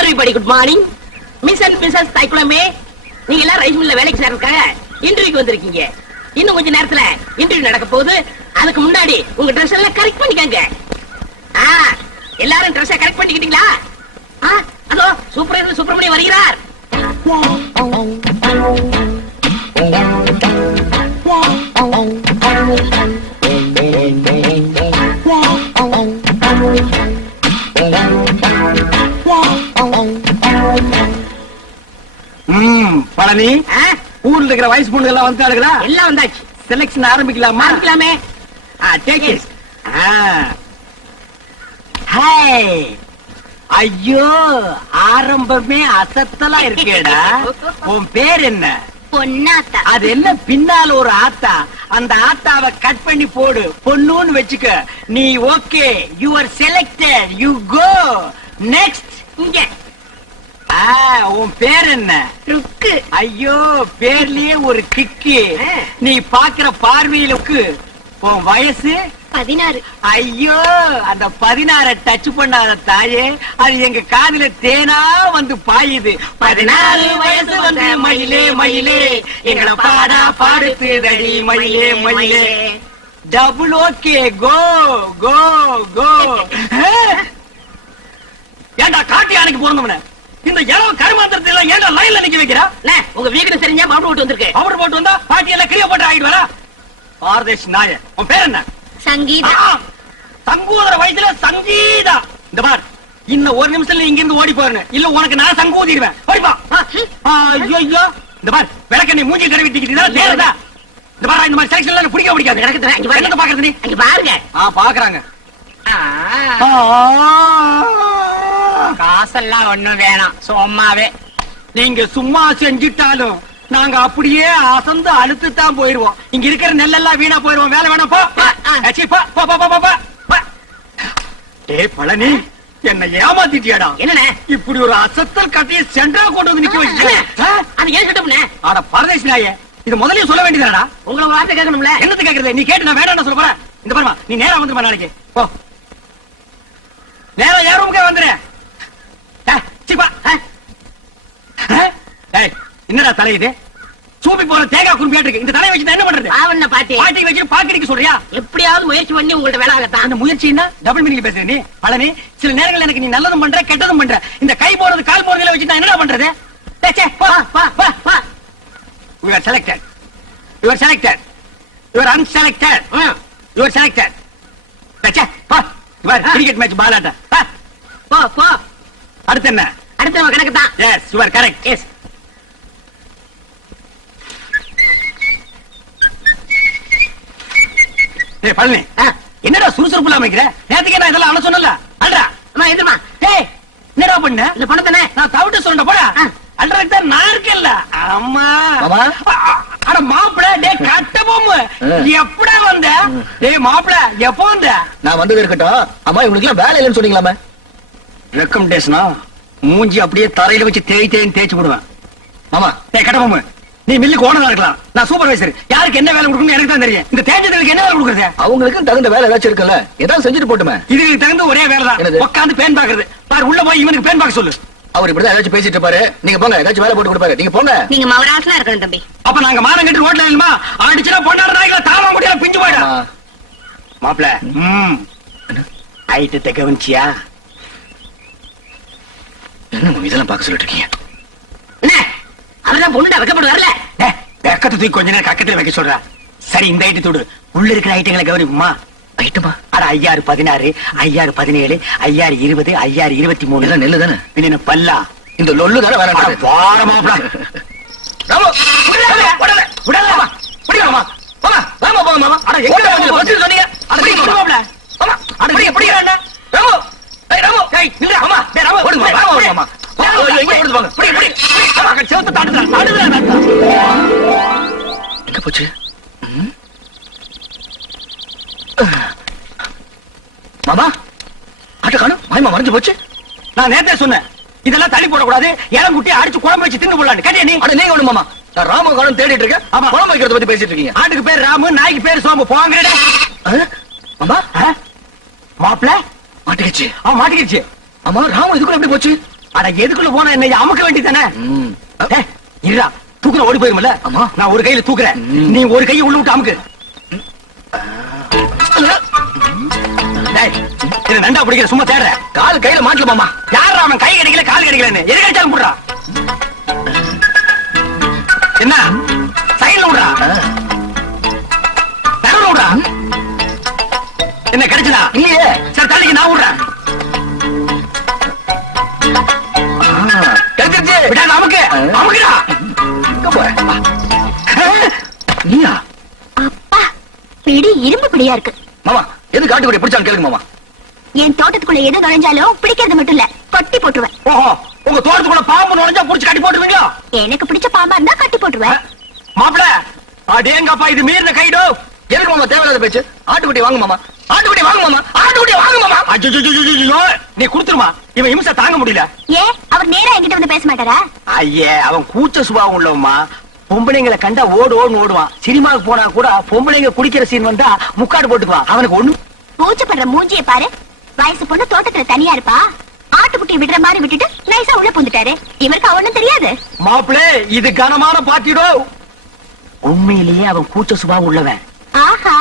everybody good morning. Miss and Mrs. தைக்குளமே, நீங்க எல்லாம் rice மில்ல வேலைக்கு சேர்றதுக்காக இன்டர்வியூக்கு வந்திருக்கீங்க. இன்னும் கொஞ்ச நேரத்துல இன்டர்வியூ நடக்க போகுது. அதுக்கு முன்னாடி உங்க ட்ரெஸ் எல்லாம் கரெக்ட் பண்ணிக்கங்க. எல்லாரும் ட்ரெஸ்ஸை கரெக்ட் பண்ணிக்கிட்டீங்களா? அதோ சூப்பர் சுப்பிரமணியம் வருகிறார். பழனி, ஊர்ல இருக்கிற வயசு பொண்ணுங்க எல்லாம் வந்துட்டாளுங்களா? எல்லாம் வந்தாச்சு. செலக்ஷன் ஆரம்பிக்கலாமா? ஆரம்பிக்கலாமே. Take it. ஹாய். ஐயோ, ஆரம்பமே அசத்தலா இருக்கேடா. உன் பேர் என்ன? பொன்னாத்தா. அது என்ன பின்னால ஒரு ஆத்தா? அந்த ஆத்தாவை கட் பண்ணி போடு, பொண்ணுன்னு வச்சுக்க. நீ okay, you are selected, you go next. இங்க உன் பேர் என்ன? ருக்கு. ஐயோ, பேர்லயே ஒரு கிக்கு. நீ பாக்குற பார்வையிலுக்கு. உன் வயசு 16. ஐயோ, அந்த 16 டச் பண்ணாத தாயே, அது எங்க காதுல தேனா வந்து பாயுது. 16 வயசு வந்து மயிலே மயிலே எங்களை பாடா பாடுத்துதடி மயிலே மயிலே. டபுள் ஓகே, கோ கோ கோ. ஏண்டா காட்டி யானைக்கு பிறந்தவன இந்த இளவு கருமாந்திரத்தை எல்லாம் ஏண்டா லைன்ல நிக்க வைக்கிறா? உங்க வீடு சரிஞ்சா பவுடர் போட்டு வந்திருக்கேன். பவுடர் போட்டு வந்தா பாட்டி எல்லாம் கிளிய போட்டு ஆகிட்டு வரா. பாரதேஷ் நாய. உன் பேர் என்ன? சங்கீதா. சங்கூதர வயசுல சங்கீதா. இந்த பார், இன்னும் ஒரு நிமிஷத்துல இங்க இருந்து ஓடி போறேன், இல்ல உனக்கு நான் சங்கூதிடுவேன். ஓடிப்பா. ஐயோ ஐயோ, இந்த பார், விளக்கண்ணை மூஞ்சி கழுவிட்டிக்கிட்டு இதெல்லாம் தேர்தா? இந்த பார், இந்த மாதிரி செலக்ஷன் எல்லாம் பிடிக்க பிடிக்காது. என்ன பாக்குறது நீ? அங்க பாருங்க. பாக்குறாங்க. காசெல்லாம் ஒண்ணும் வேணாம், சும்மாவே. நீங்க சும்மா செஞ்சிட்டாலும் நாங்க அப்படியே அசந்து அழுத்துத்தான் போயிருவோம். இங்க இருக்கிற நெல்லெல்லாம் வீணா போயிருவோம். வேலை வேணாம், போ. பழனி, என்ன ஏமாத்திட்டியாடா? என்ன இப்படி ஒரு அசத்தல் கட்டையை சென்ட்ரா கொண்டு வந்து நிக்க வச்சு? அது ஏன் சட்டம்னே? ஆனா பரதேஷ் நாயே, இது முதல்ல சொல்ல வேண்டியதாடா. உங்களை வார்த்தை கேட்கணும்ல. என்னது கேக்குறது? நீ கேட்டு நான் வேண்டாம் சொல்ல போறேன். இந்த பாருமா, நீ நேரா வந்துருமா நாளைக்கு? போ, நேரா ஏன் ரூமுக்கே வந்துரு. என்னடா தலை இது? சூப்பி போற தேங்காய் குறும்பியா இருக்கு. இந்த தலையை வச்சு என்ன பண்றது? ஆவண்ண பாட்டி பாட்டி வச்சு பாக்கடிக்க சொல்றியா? எப்படியாவது முயற்சி பண்ணி உங்கள்ட்ட வேலை ஆகத்தான். அந்த முயற்சின்னா டபுள் மீனிங் பேசுற நீ. பழனி, சில நேரங்கள் எனக்கு நீ நல்லதும் பண்ற கெட்டதும் பண்ற. இந்த கை போறது கால் போறதுல வச்சு நான் என்னடா பண்றது? You are selected. You are selected. You are unselected. You are selected. பச்சே, போ. இவர் கிரிக்கெட் மேட்ச் பாலாட்ட. போ போ. அடுத்து என்ன? அடுத்து நம்ம கணக்கு தான். Yes, you are correct. Yes. ஏய் பழனி, என்னடா சுறுசுறுப்பு இல்லாம இருக்கிற? நேத்துக்கே நான் இதெல்லாம் அண்ணா சொன்னல. அல்றா. அம்மா எதுமா? ஏய், என்னடா பண்ண? இந்த பணத்தனே நான் தவிட்டு சொல்றேன் போடா. அல்றதுக்கு தான் நான் இருக்கேன்ல. அம்மா. அட மாப்பிள, டேய் கட்டபொம்மு. எப்படா வந்த? டேய் மாப்பிள, எப்போ வந்த? நான் வந்தது இருக்கட்டும். அம்மா, இவங்களுக்கு எல்லாம் வேலை இல்லைன்னு சொன்னீங்களாமே. ரெக்கமெண்டேஷனா? மூஞ்சி அப்படியே தரையில வச்சு தேய்ச்சு போடுவேன். மாமா, டேய் கட்டபொம்மு, நீ மில்லுக்கு ஓனரா இருக்கலாம், நான் சூப்பர்வைசர். யாருக்கு என்ன வேலை கொடுக்கணும் எனக்கு தான் தெரியும். இந்த தேஞ்சதுக்கு என்ன வேலை கொடுக்குறது? அவங்களுக்கு தகுந்த வேலை ஏதாச்சும் இருக்குல்ல, ஏதாவது செஞ்சுட்டு போட்டுமே. இதுக்கு தகுந்த ஒரே வேலை தான், உட்காந்து பேன் பாக்குறது. பாரு, உள்ள போய் இவனுக்கு பேன் பாக்க சொல்லு. அவர் இப்படிதான் ஏதாச்சும் பேசிட்டு இருப்பாரு. நீங்க போங்க, ஏதாச்சும் வேலை போட்டு கொடுப்பாரு. நீங்க போங்க. நீங்க மவராசலா இருக்கணும் தம்பி. அப்ப நாங்க மானம் கட்டி ரோட்ல இல்லமா அடிச்சுனா பொண்ணாட நாய்கள தாள முடியல பிஞ்சு போய்டா. மாப்ள, ஐட்டத்தை கவனிச்சியா? என்ன இதெல்லாம் பார்க்க சொல்லிட்டு இருக்கீங்க? என்ன அவர்தான் பொண்ணுடா வெக்கப்பட்டு வரல. வெக்கத்தை தூக்கி கொஞ்ச நேரம் கக்கத்துல வைக்க சொல்றா. சரி, இந்த ஐட்டு தூடு. உள்ள இருக்கிற ஐட்டங்களை கவனிக்குமா? ஐட்டமா? அட 5016, 5017, 5020, 5023 எல்லாம் நெல்லு தானே? என்ன பல்லா? இந்த லொல்லு தானே வேலை. வார மாப்ள. ராமு, விடல விடலமா. புடிங்கம்மா. போமா. ராமு போங்க மாமா. அட எங்க வந்து வந்து சொன்னீங்க? அட புடிங்க மாப்ள. மாமா, அட புடிங்க அண்ணா. ராமு. ஏய் ராமு, ஏய் நில்ல மாமா. டேய் ராமு, ஓடுங்க ராமு மாமா. எங்க ஓடுது வாங்க. புடி புடி. அங்க செவுத்து தாடுடா. எங்க போச்சு? மாமா, ஆட்ட காணோம். மாயமா மறைஞ்சு போச்சு. நான் நேத்தே சொன்னேன், இதெல்லாம் தள்ளி போடக்கூடாது. இளங்குட்டி அடிச்சு குழம்பு வச்சு தின்னு போடலான்னு. கேட்டியா நீ? அட நீங்க ஒண்ணு மாமா, நான் ராம காலம் தேடிட்டு இருக்கேன். ஆமா, குழம்பு வைக்கிறத பத்தி பேசிட்டு இருக்கீங்க. ஆட்டுக்கு பேர் ராமு, நாய்க்கு பேர் சோம்பு. போங்கடா. மாமா, மாப்பிள மாட்டிக்கிச்சு. மாட்டிக்கிச்சு. ஆமா, ராமு இதுக்குள்ள எப்படி போச்சு? அட எதுக்குள்ள போனா என்ன அமுக்க வேண்டியதானே? ம். இருடா, தூக்குற ஓடி போயிருமில்ல. ஆமா. நான் ஒரு கையில தூக்குறேன், ம். நீ ஒரு கையை உள்ள விட்டு அமுக்கு. டேய், இது நண்டா பிடிக்கிற சும்மா தேடுற. கால் கையில மாட்டல மாமா. யாரா அவன் கை கிடைக்கல கால் கிடைக்கலன்னு எது கிடைச்சாலும் போடுறா. என்ன சைடுல விடுறா, நடுவுல விடுறா. என்ன கிடைச்சதா? இல்லையே. சரி தள்ளிக்கு நான் விடுறேன். கிடைச்சிருச்சு. விடா அமுக்கு, அமுக்குடா. எங்க போற? நீயா? அப்பா பிடி இரும்பு பிடியா இருக்கு. மாமா எது காட்டுக்குடி பிடிச்சாலும் கேளுங்க மாமா. என் தோட்டத்துக்குள்ள எது நுழைஞ்சாலும் பிடிக்கிறது மட்டும் இல்ல, கொட்டி போட்டுருவேன். ஓஹோ, உங்க தோட்டத்துக்குள்ள பாம்பு நுழைஞ்சா புடிச்சு கட்டி போட்டுருவீங்களா? எனக்கு பிடிச்ச பாம்பா இருந்தா கட்டி போட்டுருவேன். மாப்பிள, அடேங்கப்பா, இது மீறின கைடோ. எதுக்கு மாமா தேவையில்லாத பேச்சு? ஆட்டுக்குட்டி வாங்க மாமா, ஆட்டுக்குட்டி வாங்க மாமா, ஆட்டுக்குட்டி வாங்க மாமா. அஜ்ஜோ, நீ குடுத்துருமா, இவன் இம்சை தாங்க முடியல. ஏன் அவர் நேரா என்கிட்ட வந்து பேச மாட்டாரா? ஐயே, அவன் கூச்ச சுபாவம் உள்ளவமா. பொம்பளைங்களை கண்டா ஓடுன்னு ஓடுவான். சினிமாவுக்கு போனா கூட பொம்பளைங்க குடிக்கிற சீன் வந்தா முக்காடு போட்டுக்குவான். அவனுக்கு ஒண்ணு பூச்சப்படுற மூஞ்சியை பாரு. வயசு பொண்ணு தோட்டத்துல தனியா இருப்பா, ஆட்டுக்குட்டி விடுற மாதிரி விட்டுட்டு நைஸா உள்ள புந்துட்டாரு. இவருக்கு அவனும் தெரியாது. மாப்பிளே, இது கனமான பாட்டிடோ. உண்மையிலேயே அவன் கூச்ச சுபாவம் உள்ளவன். ஆஹா,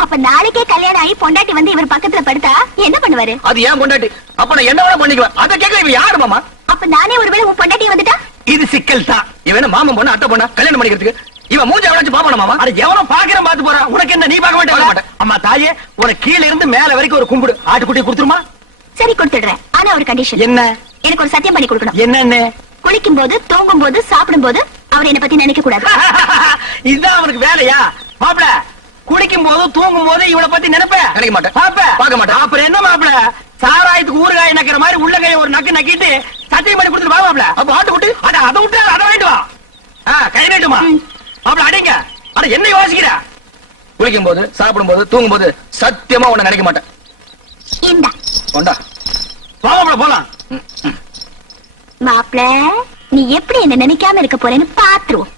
அப்ப நாளைக்கே கல்யாணம் ஆகி பொண்டாட்டி வந்து இவர் பக்கத்துல படுத்தா என்ன பண்ணுவாரு? அது ஏன் பொண்டாட்டி, அப்ப நான் என்ன வேணா பண்ணிக்குவேன். அதை கேட்க இவன் யாரு மாமா? அப்ப நானே ஒருவேளை உன் பொண்டாட்டி வந்துட்டா? இது சிக்கல் தான். இவன் என்ன மாமன் பொண்ணு அட்டை பொண்ணா கல்யாணம் பண்ணிக்கிறதுக்கு? இவன் மூஞ்ச எவனாச்சும் பாப்பானா மாமா? அட எவனும் பாக்குறேன் பாத்து போறான். உனக்கு என்ன, நீ பார்க்க பார்க்க மாட்டே? மாட்டேன். அம்மா தாயே, உனக்கு கீழ இருந்து மேல வரைக்கும் ஒரு கும்பிடு. ஆட்டுக்குட்டி கொடுத்துருமா? சரி கொடுத்துடுறேன். ஆனா ஒரு கண்டிஷன். என்ன? எனக்கு ஒரு சத்தியம் பண்ணி கொடுக்கணும். என்னன்னு? குளிக்கும் போது, தூங்கும் போது, சாப்பிடும் போது அவர் என்ன பத்தி நினைக்க கூடாது. இதுதான் அவனுக்கு வேலையா? மாப்பிள, குடிக்கும் போது தூங்கும் போது இவளை பத்தி நினைப்பேன். நினைக்க மாட்டேன். பார்க்க மாட்டேன். அப்புறம் என்ன மாப்பிள, சாராயத்துக்கு ஊறுகாய் நக்கிற மாதிரி உள்ள கையை ஒரு நக்கு நக்கிட்டு சத்தியம் பண்ணி கொடுத்துட்டு வா மாப்பிள. அப்ப ஆட்டுக்குட்டி அதை விட்டு அதை வாங்கிட்டு வா. கை நீட்டுமா மாப்பிள. அடிங்க. அட என்ன யோசிக்கிற? குளிக்கும் போது, சாப்பிடும் போது, தூங்கும் போது சத்தியமா உன்னை நினைக்க மாட்டேன். இந்தா கொண்டா. வா மாப்பிள, போலாம். மாப்பிள, நீ எப்படி என்ன நினைக்காம இருக்க போறேன்னு பாத்துருவோம்.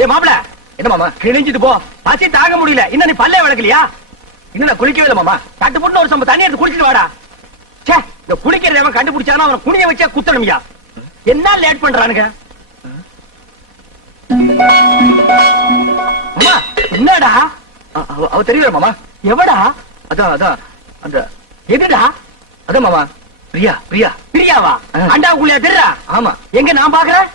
ஏ மாப்பிள, என்ன மாமா? கிழிஞ்சிட்டு போ. பசி தாங்க முடியல. இன்னும் நீ பல்லே விளக்கலையா? இன்னும் நான் குளிக்கவே இல்லை மாமா. கட்டு போட்டு ஒரு சம்ப தண்ணி எடுத்து குடிச்சிட்டு வாடா. சே, இந்த குளிக்கிறத அவன் கண்டுபிடிச்சானா அவன் குனிய வச்சா குத்தணும்யா. என்ன லேட் பண்றானுங்க? அம்மா, என்னடா? அவ தெரியல மாமா. எவடா? அதான் அதான் அந்த எதுடா? அதான் மாமா, பிரியா பிரியா. பிரியாவா? ஆ. அண்டாவுக்குள்ளே தெரியா? ஆமா. எங்க நான் பாக்குறேன்?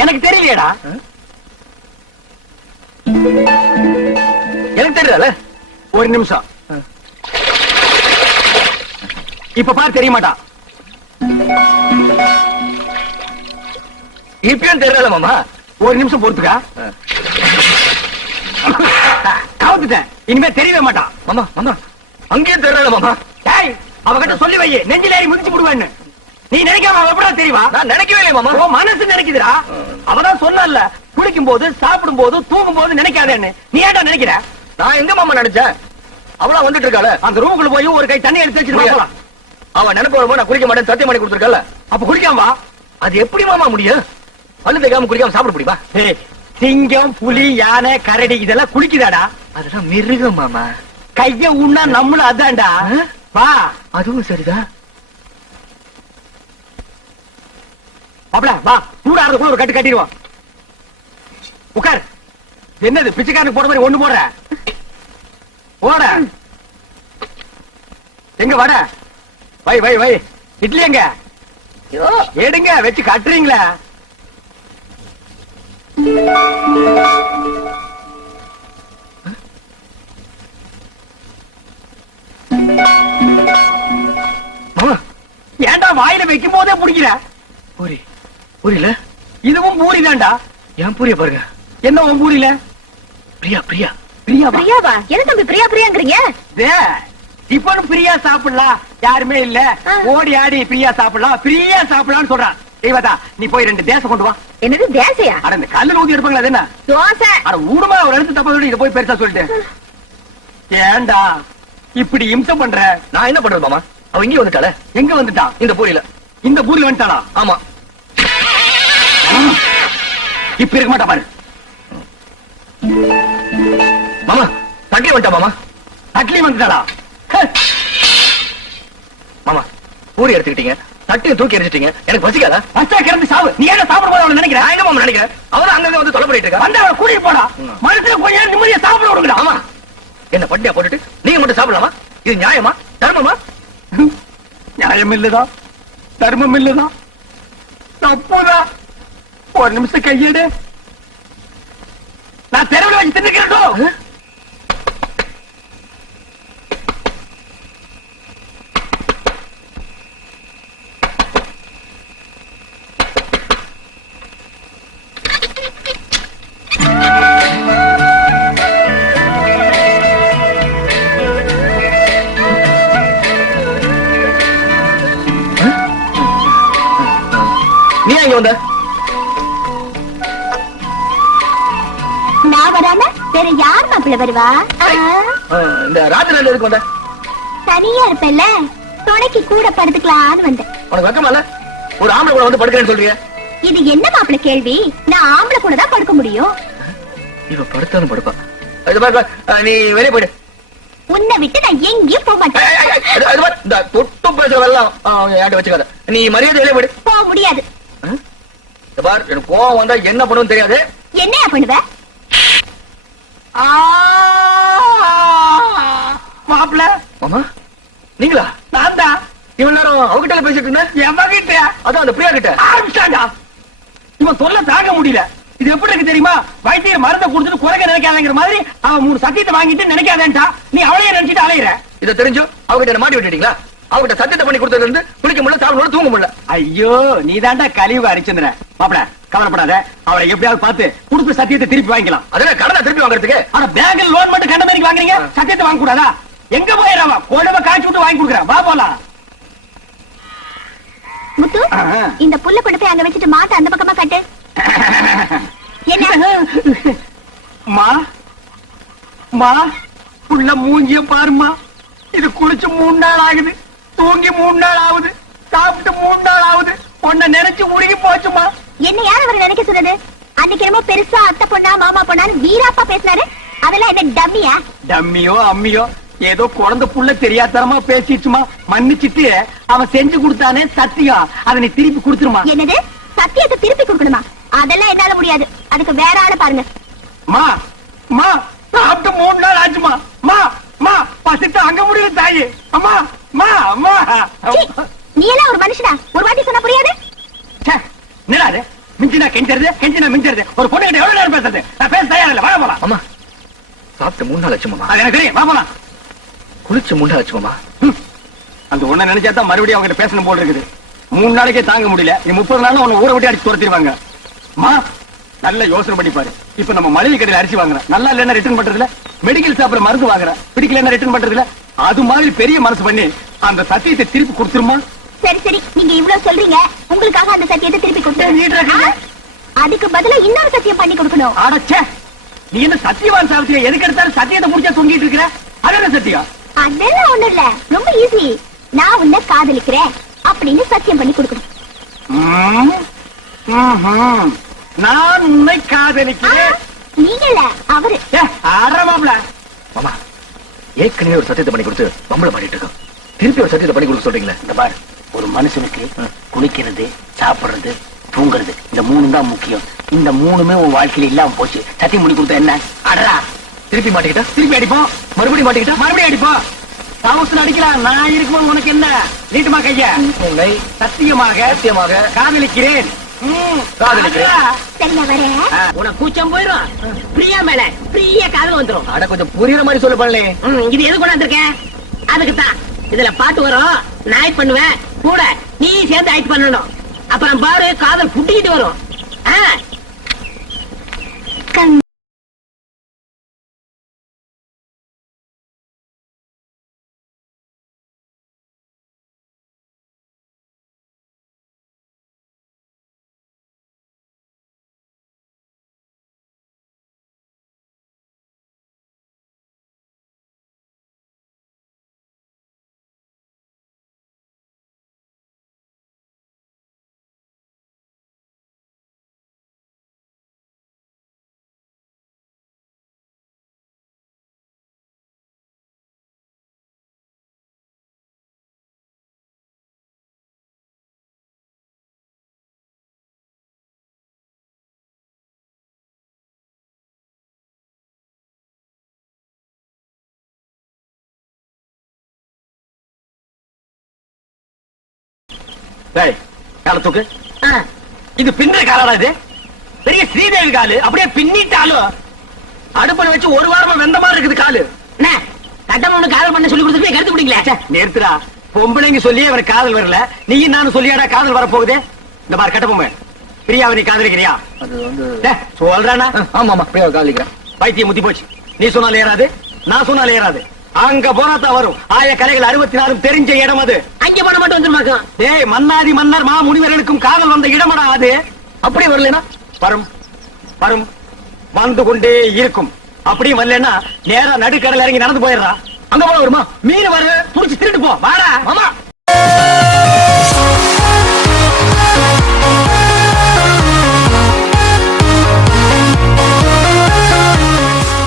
எனக்கு தெரியலையேடா. எனக்கு தெரியல. ஒரு நிமிஷம். இப்ப பாரு, தெரிய மாட்டான். இப்பயும் தெரியல மாமா. ஒரு நிமிஷம் பொறுத்துக்கா. கவுத்துட்டேன். இனிமே தெரியவே மாட்டான். மாமா மாமா அங்கேயும் தெரியல மாமா. டேய், அவகிட்ட சொல்லி வை, நெஞ்சில ஏறி மிதிச்சு விடுவேன்னு. நீ நினைக்காம அவ எப்படா தெரியவா? நான் நினைக்கவே இல்லை மாமா. உன் மனசு நினைக்குதுடா. அவதான் சொன்னல, குளிக்கும் போது, சாப்பிடும் போது, தூங்கும் போது நினைக்காதேன்னு. நீ ஏன்டா நினைக்கிற? நான் எங்க மாமா நினைச்சேன்? அவளா வந்துட்டு இருக்காள. அந்த ரூமுக்குள்ள போய் ஒரு கை தண்ணி எடுத்து வச்சுட்டு போலாம். அவ நினைப்பு வரும்போது நான் குளிக்க மாட்டேன் சத்தியம் பண்ணி கொடுத்துருக்கல. அப்ப குளிக்காம வா. அது எப்படி மாமா முடியும்? பல்லு தேய்க்காம குளிக்காம சாப்பிட முடியுமா? ஏய், சிங்கம், புலி, யானை, கரடி இதெல்லாம் குளிக்குதாடா? அதெல்லாம் மிருகம் மாமா. கைய உண்ணா நம்மளும் அதான்டா. வா. அதுவும் சரிதான். அப்படா வா, சூடாறதுக்குள்ள ஒரு கட்டு கட்டிடுவோம். உட்கார். என்னது பிச்சைக்காரனுக்கு போட மாதிரி ஒண்ணு போடுற? போட. எங்க வட? வை வை வை. இட்லி எங்க? எடுங்க, வச்சு கட்டுறீங்களா? மாமா ஏன்டா வாயில வைக்கும் போதே பிடிக்கிற? பூரி பூரியில இதுவும் பூரி தான்டா. ஏன் பூரிய பாருங்க. என்ன உன் பூரியில? பிரியா பிரியா. பிரியாவா? பிரியாவா? என்ன தம்பி பிரியா பிரியாங்கிறீங்க? டிஃபன் பிரியா சாப்பிடலாம், யாருமே இல்ல. ஓடி ஆடி பிரியா சாப்பிடலாம், பிரியா சாப்பிடலாம்னு சொல்றான். தெய்வதா, நீ போய் 2 தேசம் கொண்டு வா. என்னது தேசையா? அட இந்த கல்லுல ஊதி எடுப்பாங்களா? அது என்ன? தோசை. அட ஊடுமா, ஒரு இடத்து தப்பா சொல்லி இத போய் பெருசா சொல்லிட்டு. ஏண்டா இப்படி இம்சம் பண்ற? நான் என்ன பண்றது மாமா? அவ இங்கே வந்துட்டாளே. எங்க வந்துட்டான்? இந்த பூரியில. இந்த பூரில் வந்துட்டாளா? ஆமா. இப்ப இருக்க மாட்டா பாரு. மாமா தட்டி வந்துட்டா மாமா. தட்லி வந்துட்டாளா? மாமா பூரி எடுத்துக்கிட்டீங்க, தட்டியை தூக்கி எரிஞ்சிட்டீங்க. எனக்கு பசிக்காதா? பச்சா கிடந்து சாவு. நீ என்ன சாப்பிடும் போது அவளை நினைக்கிற? நான் எங்க மாமா நினைக்கிறேன், அவதான் அங்கங்க வந்து தொலை பண்ணிட்டு இருக்கா. வந்து அவளை கூட்டிட்டு போடா. மனுஷன் கொஞ்ச நேரம் நிம்மதியா சாப்பிட விடுங்கடா. ஆமா, என்ன பட்டியா போட்டுட்டு நீங்க மட்டும் சாப்பிடலாமா? இது நியாயமா, தர்மமா? நியாயம் இல்லதான், தர்மம் இல்லதான், தப்புதான். ஒரு நிமிஷம் கையெடு. நான் தெருவில் வச்சு தின்னுக்கிறேன். நீ எங்க வந்த? நான் வராம வேற யார் மாப்பிள்ள வருவா? இந்த ராத்திரி எதுக்கு வந்த? தனியா இருப்பேன்ல, துணைக்கு கூட படுத்துக்கலான்னு வந்தேன். உனக்கு வெக்கமா இல்ல? ஒரு ஆம்பளை கூட வந்து படுக்கிறேன்னு சொல்றீங்க. இது என்ன மாப்பிள்ள கேள்வி? நான் ஆம்பளை கூட தான் படுக்க முடியும். இவ படுத்தாலும் படுப்பா. இது பாரு, நீ வெளியே போயிடு. உன்னை விட்டு நான் எங்கேயும் போக மாட்டேன். இது பாரு, இந்த தொட்டு பேசுறதெல்லாம் யார்ட்ட வச்சுக்காத. நீ மரியாதை வெளியே போயிடு. போக முடியாது. இது பாரு, எனக்கு கோவம் வந்தா என்ன பண்ணுன்னு தெரியாது. என்னையா பண்ணுவ? மாப்பிள்ள மாமா நீங்களா? நான் தான். இவன் நேரம் அவகிட்ட பேசிட்டு இருந்தேன். எவகிட்ட? அதான் அந்த பிரியா கிட்ட. ஆரம்பிச்சாண்டா. இவன் சொல்ல தாங்க முடியல. இது எப்படி இருக்கு தெரியுமா? வைத்தியர் மருந்தை கொடுத்துட்டு குறைக்க நினைக்காதங்கிற மாதிரி அவன் 3 சத்தியத்தை வாங்கிட்டு நினைக்காதேன்டா. நீ அவளையே நினைச்சிட்டு அலையிற. இதை தெரிஞ்சு அவகிட்ட என்ன மாட்டி விட்டுட்டீங்களா? அவகிட்ட சத்தியத்தை பண்ணி கொடுத்ததுல இருந்து குளிக்க முடியல, சாப்பிட முடியல, தூங்க முடியல. ஐயோ, நீதாண்டா கழிவு அரிச்சந்திர. மாப்பிள கவலைப்படாத, அவளை எப்படியாவது பார்த்து கொடுத்த சத்தியத்தை திருப்பி வாங்கிக்கலாம். அதெல்லாம் கடனை திருப்பி வாங்குறதுக்கு? ஆனா பேங்க்ல லோன் மட்டும் கண்ட மாதிரி வாங்குறீங்க, சத்தியத்தை வாங்க கூடாதா? எங்க போயிடாம கொழுவ காய்ச்சி விட்டு வாங்கி கொடுக்குறேன். வா போலாம். முத்து, இந்த புல்ல கொண்டு போய் அங்க வச்சுட்டு மாட்டை அந்த பக்கமா கட்டு. என்ன? மா மா புள்ள மூஞ்சிய பாருமா. இது குளிச்சு 3 நாள் ஆகுது, தூங்கி 3 நாள் ஆகுது, சாப்பிட்டு 3 நாள் ஆகுது. உன்னை நினைச்சு உருகி போச்சுமா. என்ன யார் அவர் நினைக்க சொன்னது? அன்னைக்கு என்னமோ பெருசா அத்தை பொண்ணா மாமா பொண்ணான்னு வீராப்பா பேசினாரு. அதெல்லாம் என்ன டம்மியா? டம்மியோ அம்மியோ ஏதோ குழந்தை புள்ள தெரியாதனமா பேசிச்சுமா. மன்னிச்சிட்டு அவன் செஞ்சு கொடுத்தானே சத்தியம், அதை நீ திருப்பி கொடுத்துருமா. என்னது? சத்தியத்தை திருப்பி கொடுக்கணுமா? அதெல்லாம் என்னால முடியாது. அதுக்கு வேற ஆளு பாருங்க. மா மா சாப்பிட்டு 3 நாள் ஆச்சுமா. மா மா பசிட்டு அங்க முடியல தாயி. அம்மா மா அம்மா. சீ, நீ எல்லாம் ஒரு மனுஷனா? ஒரு வாட்டி சொன்னா புரியாது? என்னடா மிஞ்சினா கெஞ்சறது, கெஞ்சினா மிஞ்சறது. ஒரு பொண்ணு கிட்ட எவ்வளவு நேரம் பேசுறது? நான் பேச தயார் இல்ல. வா போலாம். அம்மா சாப்பிட்டு 3 நாள் ஆச்சு மாமா. அது எனக்கு தெரியும். வா போலாம். குளிச்சு 3 நாள் ஆச்சு மாமா. அந்த ஒண்ண நினைச்சாதான் மறுபடியும் அவங்க பேசணும் போல இருக்குது. 3 நாளைக்கே தாங்க முடியல. நீ 30 நாள் உன்னை ஊரை விட்டு அடிச்சு துரத்திடுவாங்க. மா நல்ல யோசனை பண்ணி பாரு. இப்ப நம்ம மளிகை கடையில அரிசி வாங்குறோம், நல்லா இல்லன்னா ரிட்டர்ன் பண்றதுல, மெடிக்கல் ஷாப்ல மருந்து வாங்குறோம், பிடிக்கலன்னா ரிட்டர்ன் பண்றதுல, அது மாதிரி பெரிய மனசு பண்ணி அந்த சத்தியத்தை திருப்பி கொடுத்துருமா. சரி சரி, நீங்க இவ்வளவு சொல்றீங்க, உங்களுக்காக அந்த சத்தியத்தை திருப்பி நீட் கொடுத்து இருக்கீங்க. அதுக்கு பதிலா இன்னொரு சத்தியம் பண்ணி கொடுக்கணும். அடச்சே, நீ என்ன சத்தியவான் சாவித்திரி? எதுக்கு எடுத்தாலும் சத்தியத்தை முடிச்சா தொங்கிட்டு இருக்கிற? அதான் சத்தியம். அதெல்லாம் ஒண்ணும் இல்ல, ரொம்ப ஈஸி. நான் உன்னை காதலிக்கிறேன் அப்படின்னு சத்தியம் பண்ணி கொடுக்கணும். நான் உன்னை காதலிக்கிறேன். நீங்க இல்ல, அவரு. ஆடுறமாப்ல. மாமா ஏற்கனவே ஒரு சத்தியத்தை பண்ணி கொடுத்து பம்பளை பண்ணிட்டு இருக்கோம், திருப்பி ஒரு சத்தியத்தை பண்ணி கொடுக்க சொல்றீங்களே. இந்த பாரு, ஒரு மனுஷனுக்கு குளிக்கிறது, சாப்பிடுறது, தூங்குறது, இந்த 3 தான் முக்கியம். இந்த 3மே உன் வாழ்க்கையில இல்லாம போச்சு. சத்தியம் பண்ணி கொடுத்த என்ன? அடரா, திருப்பி மாட்டிக்கிட்டா? திருப்பி அடிப்போம். மறுபடியும் மாட்டிக்கிட்டா? மறுபடியும் அடிப்போம். சாவுத்துல அடிக்கலாம். நான் இருக்கும்போது உனக்கு என்ன? நீட்டுமா கைய. உன்னை சத்தியமாக சத்தியமாக காதலிக்கிறேன். காதலிக்கிறேன். சரியா வரேன். உனக்கு கூச்சம் போயிடும். பிரியா மேல பிரிய காதல் வந்துரும். அட கொஞ்சம் புரியுற மாதிரி சொல்ல பண்ணலே. இது எது கொண்டு வந்திருக்கேன்? அதுக்கு தான். இதுல பாட்டு வரும், நான் ஆக்ட் பண்ணுவேன், கூட நீ சேர்ந்து ஆக்ட் பண்ணணும். அப்புறம் பாரு, காதல் புட்டிக்கிட்டு வரும். டேய் கால தூக்கு ஆ, இது பின்ன காலடா இது பெரிய ஸ்ரீதேவி காலு அப்படியே பின்னிட்டாலும் அடுப்புல வச்சு ஒரு வாரமா வெந்த மாதிரி இருக்குது காலு அண்ணே, கட்டம் ஒண்ணு காதல் பண்ண சொல்லி கொடுத்துட்டு கருத்து பிடிக்கல நேர்த்துடா பொம்பளைங்க சொல்லியே அவனுக்கு காதல் வரல நீயும் நானும் சொல்லியாடா காதல் வர போகுதே இந்த மாதிரி கட்ட பொம்மை பிரியாவை நீ காதலிக்கிறியா அது வந்து டேய், சொல்றானா ஆமா ஆமா பிரியாவை காதலிக்கிறேன். பைத்தியம் முத்தி போச்சு நீ சொன்னாலும் ஏறாது நான் சொன்னாலும் ஏறாது அங்க போனாதான் வரும் ஆய கலைகள் 64 தெரிஞ்ச இடம் அது அங்க போன மட்டும் வந்துருமாக்கும் டேய் மன்னாதி மன்னர் மா முனிவர்களுக்கும் காதல் வந்த இடமடா அது அப்படியே வரலனா வரும் வரும் வந்து கொண்டே இருக்கும் அப்படியும் வரலன்னா நேரா நடுக்கடல் இறங்கி நடந்து போயிடுறா அங்க போல வருமா? மீன் வரு புடிச்சு திருட்டு போ வாடா மாமா